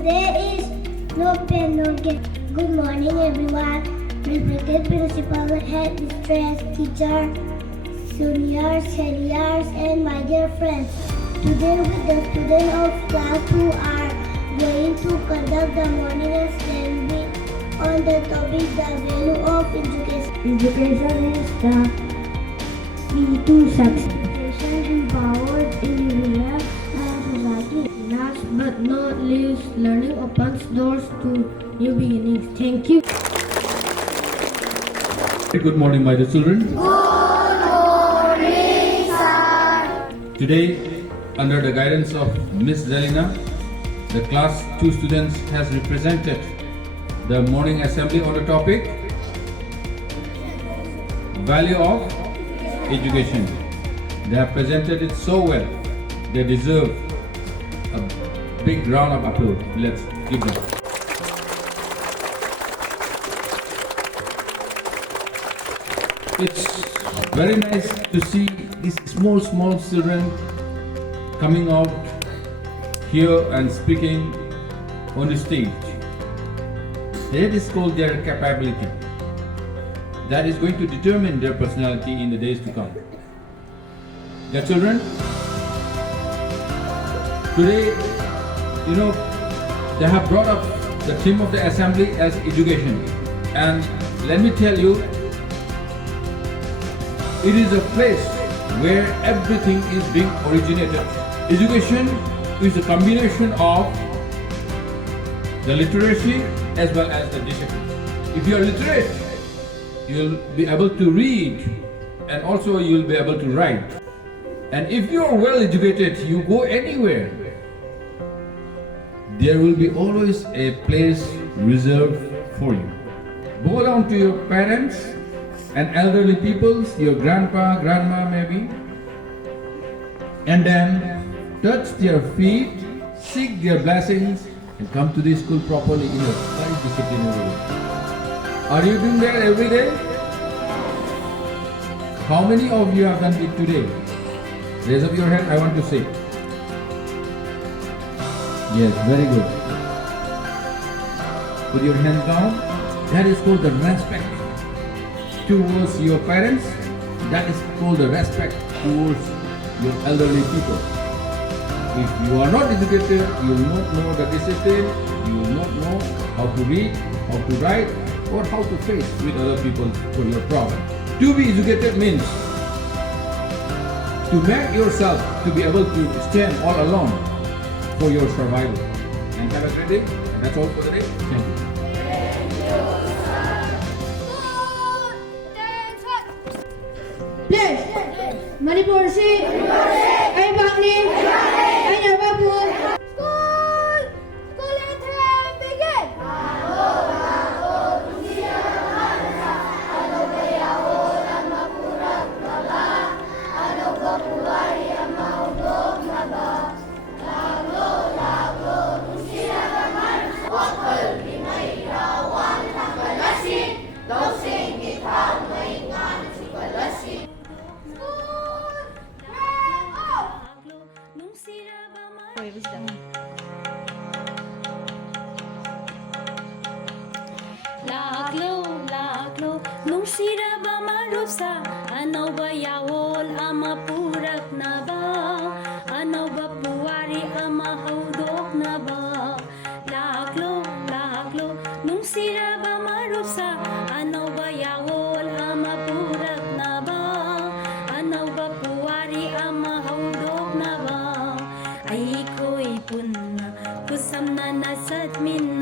today is no pen, no get. Good morning, everyone. Respected principal, head mistress, teacher, seniors, seniors, and my dear friends. Today, with the students of class 2 are going to conduct the morning assembly on the topic the value of education. Education is the key to success. Education empowers individuals and society. Last but not least, learning opens doors to new beginnings. Thank you. Good morning, my dear children. Good morning, sir. Today, under the guidance of Miss Zelina, the class 2 students has represented the morning assembly on the topic value of education. They have presented it so well. They deserve a big round of applause. Let's give them. It's very nice to see these small children coming out here and speaking on the stage. That is called their capability. That is going to determine their personality in the days to come. Dear children, today, they have brought up the theme of the assembly as education. And let me tell you, it is a place where everything is being originated. Education is a combination of the literacy as well as the discipline. If you are literate, you'll be able to read and also you'll be able to write. And if you are well educated, you go anywhere. There will be always a place reserved for you. Go down to your parents and elderly people, your grandpa, grandma maybe, and then touch their feet, seek their blessings, and come to the school properly in a very disciplined way. Are you doing that every day? How many of you have done it today? Raise up your hand, I want to see. Yes, very good. Put your hands down. That is called the respect towards your parents. That is called the respect towards your elderly people. If you are not educated, you will not know the discipline, you will not know how to read, how to write, or how to face with other people for your problem. To be educated means to make yourself to be able to stand all alone for your survival. And have a great day. And that's all for the day. Thank you. Place. Manipur si. Ay bakni. Ay nababun. School. School anthem begin. Laklo, nung sira ba marusa, ano ba yawol ama purak na ba? Ano ba puwari ama haudok na ba? Laklo, nung sira ba marusa, ano ba yawol ama purak na ba? Ano ba puwari ama haudok na ba? Ay ko'y punna, kusam na nasat min